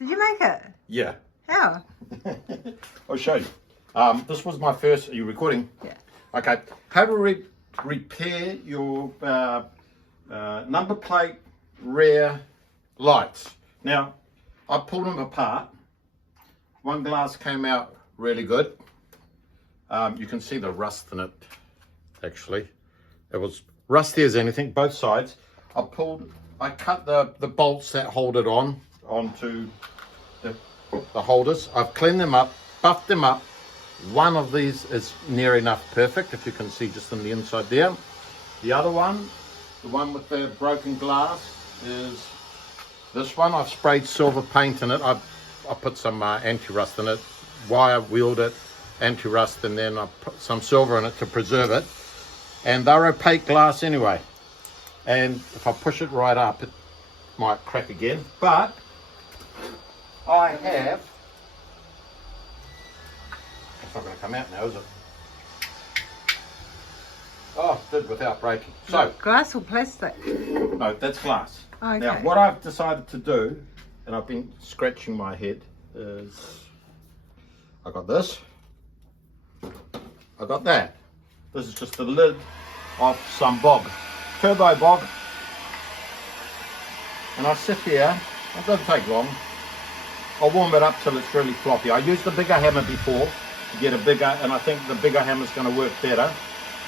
Did you make it? Yeah. How? I'll show you. This was my first. Are you recording? Yeah. Okay. How to repair your number plate rear lights. Now, I pulled them apart. One glass came out really good. You can see the rust in it, actually. It was rusty as anything, both sides. I cut the bolts that hold it onto the holders. I've cleaned them up, buffed them up. One of these is near enough perfect, if you can see just on the inside there. The other one, the one with the broken glass, is this one. I've sprayed silver paint in it. I put some anti-rust in it, wire wheeled it, anti-rust, and then I put some silver in it to preserve it. And they're opaque glass anyway. And if I push it right up, it might crack again. But I have, it's not going to come out now, is it? Oh, it did without breaking. So, Glass or plastic? no, that's glass. Okay. Now, what I've decided to do, and I've been scratching my head, is I got this, I got that. This is just the lid of some bog, turbo bog. And I sit here, it doesn't take long. I'll warm it up till it's really floppy. I used the bigger hammer before to get a bigger, and I think the bigger hammer is going to work better.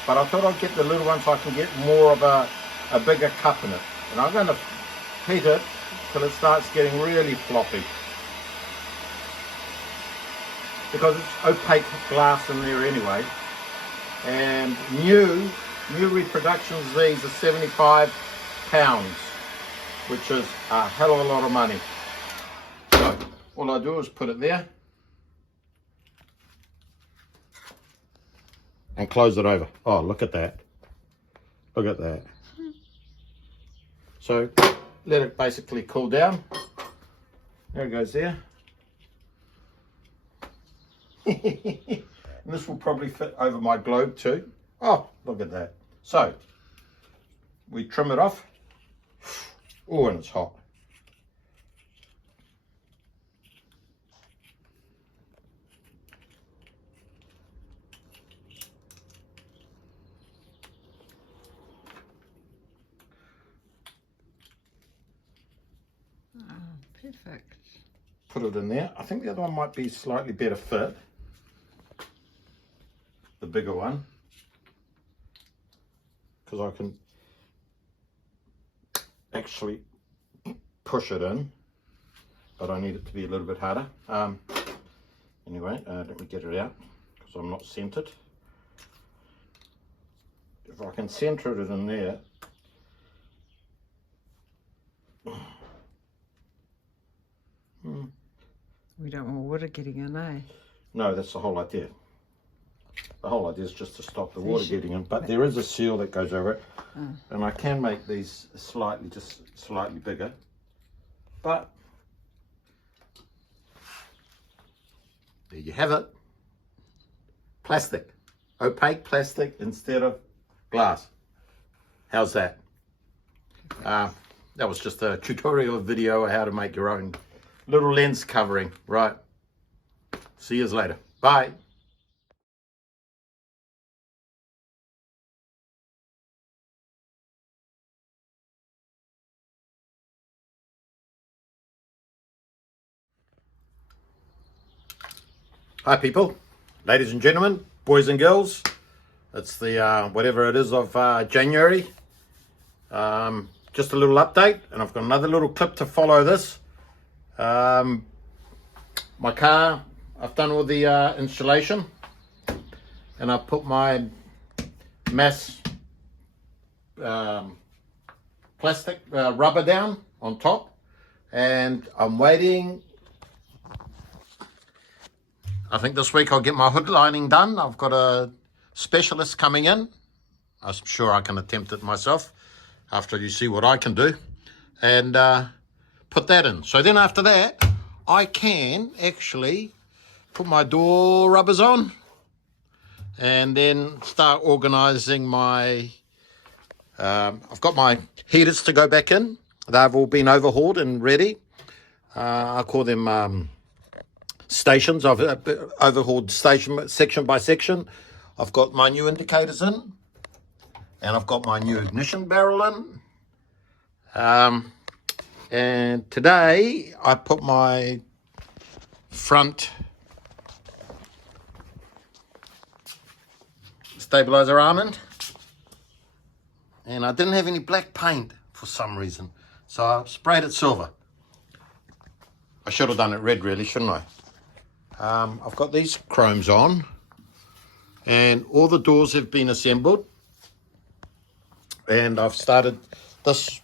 But I thought I'd get the little one so I can get more of a bigger cup in it. And I'm going to heat it till it starts getting really floppy. Because it's opaque glass in there anyway. And new reproductions of these are £75, which is a hell of a lot of money. So all I do is put it there and close it over. Oh, look at that. Look at that. So let it basically cool down. There it goes there. And this will probably fit over my globe too. Oh, look at that. So we trim it off. Oh, and it's hot. Oh, perfect. Put it in there. I think the other one might be slightly better fit. The bigger one. Because I can actually push it in. But I need it to be a little bit harder. Anyway, let me get it out. Because I'm not centered. If I can center it in there. We don't want water getting in, eh? No, that's the whole idea. The whole idea is just to stop the water getting in, but there is a seal that goes over it, and I can make these just slightly bigger, but there you have it. Plastic, opaque plastic instead of glass. How's that? That was just a tutorial video of how to make your own little lens covering, right? See you later. Bye. Hi people, ladies and gentlemen, boys and girls. It's the whatever it is of January. Just a little update, and I've got another little clip to follow this. My car, I've done all the installation, and I've put my mass plastic rubber down on top, and I'm waiting. I think this week I'll get my hood lining done. I've got a specialist coming in. I'm sure I can attempt it myself after you see what I can do, and put that in. So then after that, I can actually put my door rubbers on and then start organizing my, I've got my heaters to go back in. They've all been overhauled and ready. I call them stations. I've overhauled station section by section. I've got my new indicators in, and I've got my new ignition barrel in. And today I put my front stabilizer arm in, and I didn't have any black paint for some reason, so I sprayed it silver. I should have done it red really, shouldn't I? I've got these chromes on, and all the doors have been assembled, and I've started this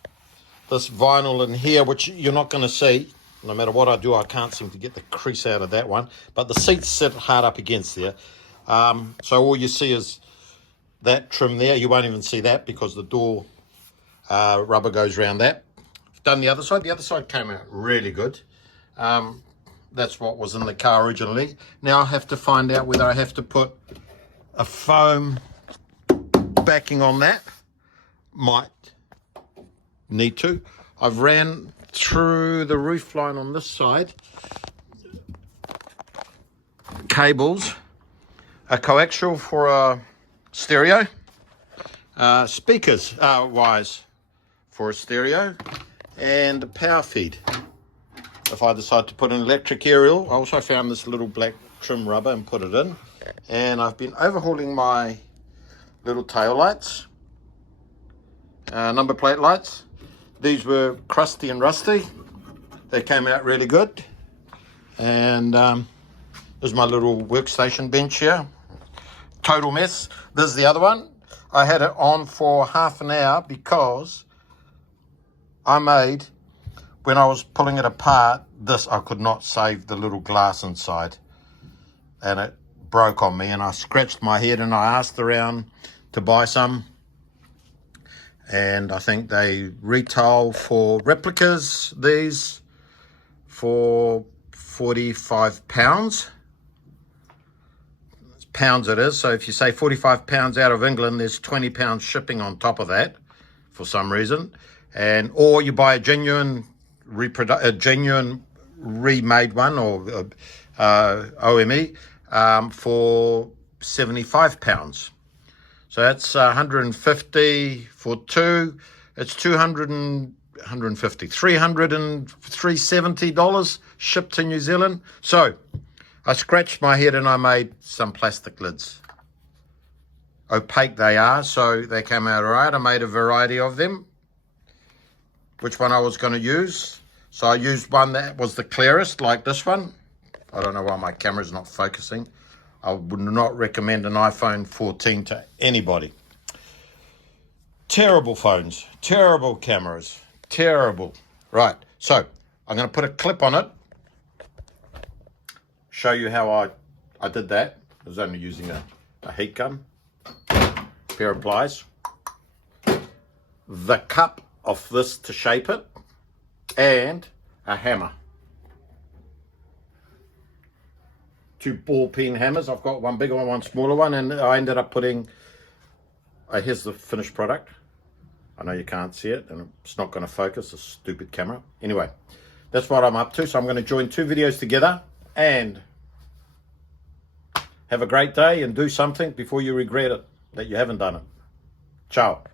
vinyl in here, which you're not going to see. No matter what I do, I can't seem to get the crease out of that one, but the seats sit hard up against there. So all you see is that trim there. You won't even see that because the door rubber goes around that. I've done the other side. The other side came out really good. That's what was in the car originally. Now I have to find out whether I have to put a foam backing on that. Might need to. I've ran through the roof line on this side cables, a coaxial for a stereo, speakers wires for a stereo, and a power feed if I decide to put an electric aerial. I also found this little black trim rubber and put it in, and I've been overhauling my little tail lights, number plate lights. These were crusty and rusty. They came out really good. And there's my little workstation bench here. Total mess. This is the other one. I had it on for half an hour because I made, when I was pulling it apart, I could not save the little glass inside. And it broke on me, and I scratched my head, and I asked around to buy some. And I think they retail for replicas, these, for £45. Pounds it is. So if you say £45 out of England, there's £20 shipping on top of that for some reason. And or you buy a genuine remade one, or OME, for £75. So that's 150 for two. It's $370 shipped to New Zealand. So I scratched my head and I made some plastic lids. Opaque they are, so they came out all right. I made a variety of them, which one I was going to use. So I used one that was the clearest, like this one. I don't know why my camera's not focusing. I would not recommend an iPhone 14 to anybody. Terrible phones, terrible cameras, terrible. Right, so I'm going to put a clip on it, show you how I did that. I was only using a heat gun, pair of pliers, the cup of this to shape it, and a hammer. 2 ball peen hammers. I've got one bigger one, one smaller one, and I ended up putting, here's the finished product. I know you can't see it, and it's not going to focus, a stupid camera. Anyway, that's what I'm up to. So I'm going to join 2 videos together, and have a great day, and do something before you regret it that you haven't done it. Ciao.